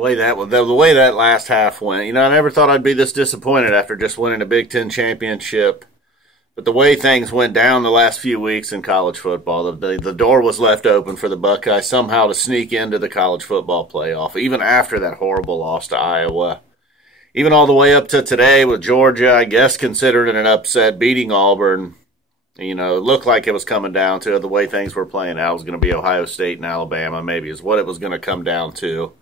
The way that last half went, I never thought I'd be this disappointed after just winning a Big Ten championship. But the way things went down the last few weeks in college football, the door was left open for the Buckeyes somehow to sneak into the college football playoff, even after that horrible loss to Iowa. Even all the way up to today with Georgia, I guess considered it an upset, beating Auburn. It looked like it was coming down to it. The way things were playing out, it was going to be Ohio State and Alabama, maybe, is what it was going to come down to.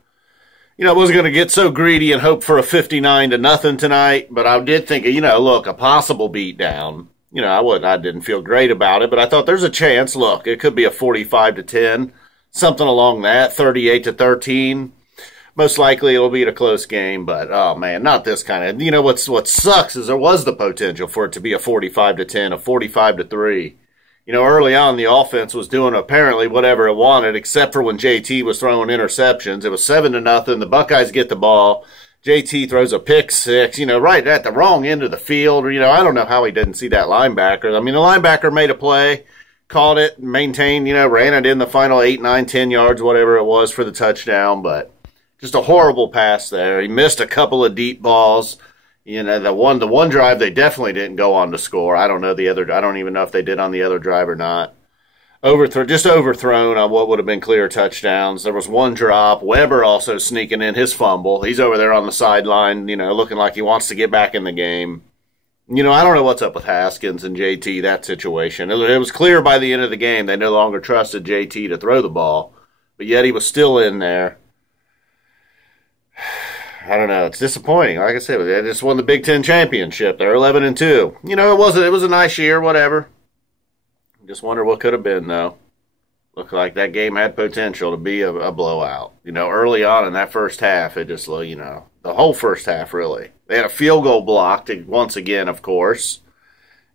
I wasn't going to get so greedy and hope for a 59-0 tonight, but I did think, a possible beatdown. I didn't feel great about it, but I thought there's a chance. Look, it could be a 45-10, something along that, 38-13. Most likely it'll be a close game, but oh man, not this kind of. What sucks is there was the potential for it to be a 45-10, a 45-3. Early on the offense was doing apparently whatever it wanted, except for when JT was throwing interceptions. It was 7-0. The Buckeyes get the ball. JT throws a pick six, right at the wrong end of the field. I don't know how he didn't see that linebacker. The linebacker made a play, caught it, maintained, ran it in the final 8, 9, 10 yards, whatever it was for the touchdown, but just a horrible pass there. He missed a couple of deep balls. The one drive they definitely didn't go on to score. I don't know the other. I don't even know if they did on the other drive or not. Overthrown on what would have been clear touchdowns. There was one drop. Weber also sneaking in his fumble. He's over there on the sideline, looking like he wants to get back in the game. I don't know what's up with Haskins and JT, that situation. It was clear by the end of the game they no longer trusted JT to throw the ball, but yet he was still in there. I don't know. It's disappointing. Like I said, they just won the Big Ten championship. They're 11-2. It was a nice year, whatever. Just wonder what could have been, though. Looked like that game had potential to be a blowout. Early on in that first half, it just, the whole first half, really. They had a field goal blocked once again, of course.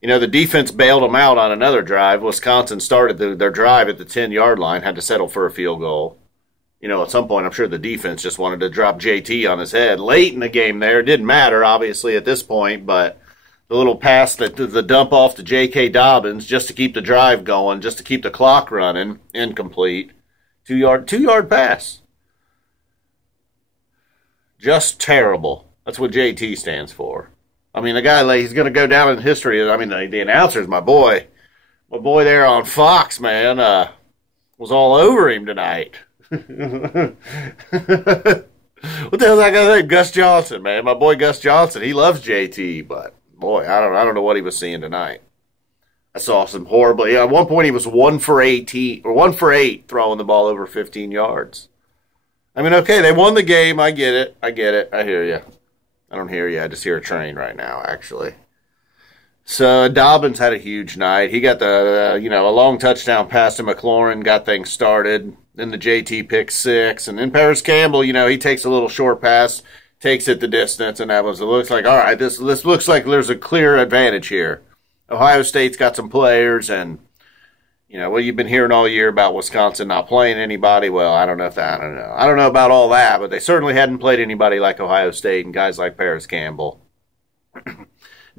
The defense bailed them out on another drive. Wisconsin started their drive at the 10-yard line, had to settle for a field goal. At some point, I'm sure the defense just wanted to drop JT on his head. Late in the game there, it didn't matter, obviously, at this point, but the little pass, the dump off to JK Dobbins just to keep the drive going, just to keep the clock running, incomplete. Two-yard pass. Just terrible. That's what JT stands for. The guy, he's going to go down in history. The announcer's my boy. My boy there on Fox, man, was all over him tonight. What the hell's that guy's name? Gus Johnson, man. My boy Gus Johnson. He loves JT, but boy, I don't know what he was seeing tonight. I saw some horrible. At one point he was 1 for 18 or 1 for 8 throwing the ball over 15 yards. Okay, they won the game. I get it. I hear you. I don't hear you. I just hear a train right now, actually. So Dobbins had a huge night. He got a long touchdown pass to McLaurin, got things started. Then the JT pick six, and then Paris Campbell, he takes a little short pass, takes it the distance, and it looks like, all right, this looks like there's a clear advantage here. Ohio State's got some players, and you've been hearing all year about Wisconsin not playing anybody. Well, I don't know about all that, but they certainly hadn't played anybody like Ohio State and guys like Paris Campbell.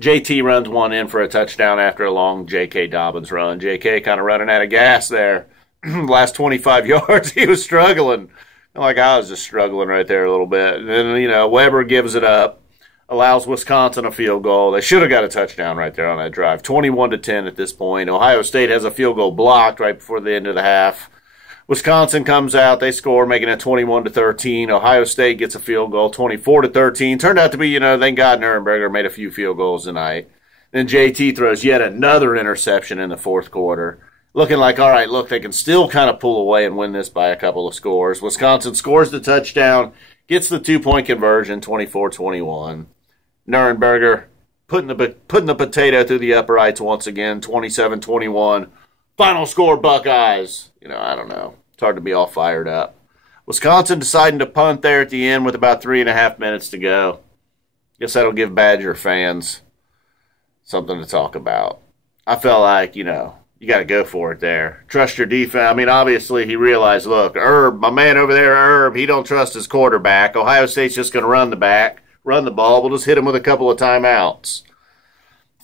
JT runs one in for a touchdown after a long JK Dobbins run. JK kind of running out of gas there. Last 25 yards, he was struggling. Like I was just struggling right there a little bit. And then, Weber gives it up, allows Wisconsin a field goal. They should have got a touchdown right there on that drive. 21-10 at this point. Ohio State has a field goal blocked right before the end of the half. Wisconsin comes out, they score, making it 21-13. Ohio State gets a field goal, 24-13. Turned out to be, thank God Nuremberger made a few field goals tonight. Then JT throws yet another interception in the fourth quarter. Looking like, all right, look, they can still kind of pull away and win this by a couple of scores. Wisconsin scores the touchdown, gets the 2-point conversion, 24-21. Nuremberger putting the potato through the uprights once again, 27-21. Final score, Buckeyes. I don't know. It's hard to be all fired up. Wisconsin deciding to punt there at the end with about 3.5 minutes to go. Guess that'll give Badger fans something to talk about. I felt like, you got to go for it there. Trust your defense. Obviously he realized, look, Herb, my man over there, Herb, he don't trust his quarterback. Ohio State's just going to run the ball. We'll just hit him with a couple of timeouts.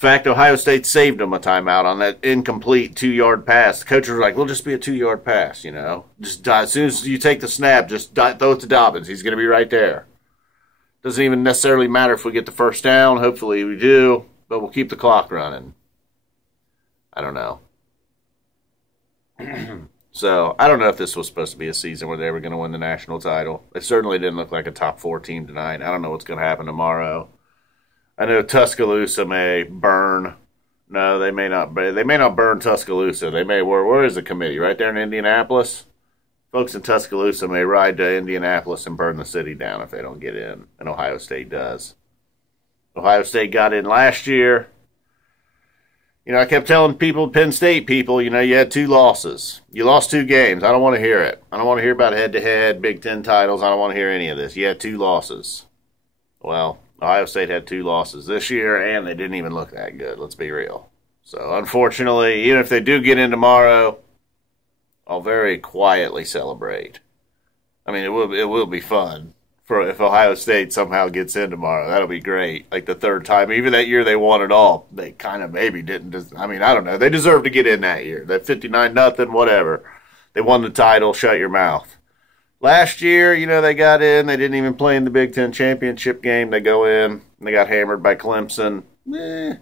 In fact, Ohio State saved them a timeout on that incomplete 2-yard pass. The coaches were like, we'll just be a 2-yard pass, you know. Just as soon as you take the snap, just throw it to Dobbins. He's going to be right there. Doesn't even necessarily matter if we get the first down. Hopefully we do, but we'll keep the clock running. I don't know. So, I don't know if this was supposed to be a season where they were going to win the national title. It certainly didn't look like a top 4 team tonight. I don't know what's going to happen tomorrow. I know Tuscaloosa may burn. No, they may not. They may not burn Tuscaloosa. They may. Where is the committee? Right there in Indianapolis. Folks in Tuscaloosa may ride to Indianapolis and burn the city down if they don't get in, and Ohio State does. Ohio State got in last year. You know, I kept telling people, Penn State people, you know, you had 2 losses. You lost 2 games. I don't want to hear it. I don't want to hear about head-to-head, Big Ten titles. I don't want to hear any of this. You had 2 losses. Well, Ohio State had 2 losses this year, and they didn't even look that good. Let's be real. So, unfortunately, even if they do get in tomorrow, I'll very quietly celebrate. I mean, it will be fun for if Ohio State somehow gets in tomorrow. That'll be great. Like the 3rd time. Even that year they won it all. They kind of maybe didn't. I mean, I don't know. They deserve to get in that year. That 59-0, whatever. They won the title. Shut your mouth. Last year, you know, they got in. They didn't even play in the Big Ten Championship game. They go in, and they got hammered by Clemson. We'll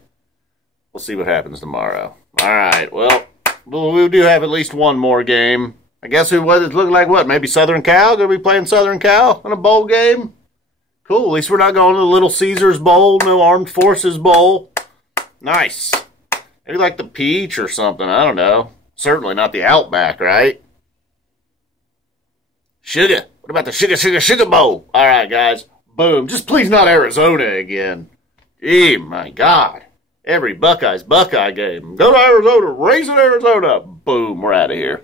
see what happens tomorrow. All right, well, we do have at least one more game. I guess it's looking like what? Maybe Southern Cal? Going to be playing Southern Cal in a bowl game? Cool, at least we're not going to the Little Caesars Bowl, no Armed Forces Bowl. Nice. Maybe like the Peach or something, I don't know. Certainly not the Outback, right? Sugar. What about the Sugar Bowl? All right, guys. Boom. Just please not Arizona again. Gee, my God. Every Buckeye game. Go to Arizona. Raise it, Arizona. Boom. We're out of here.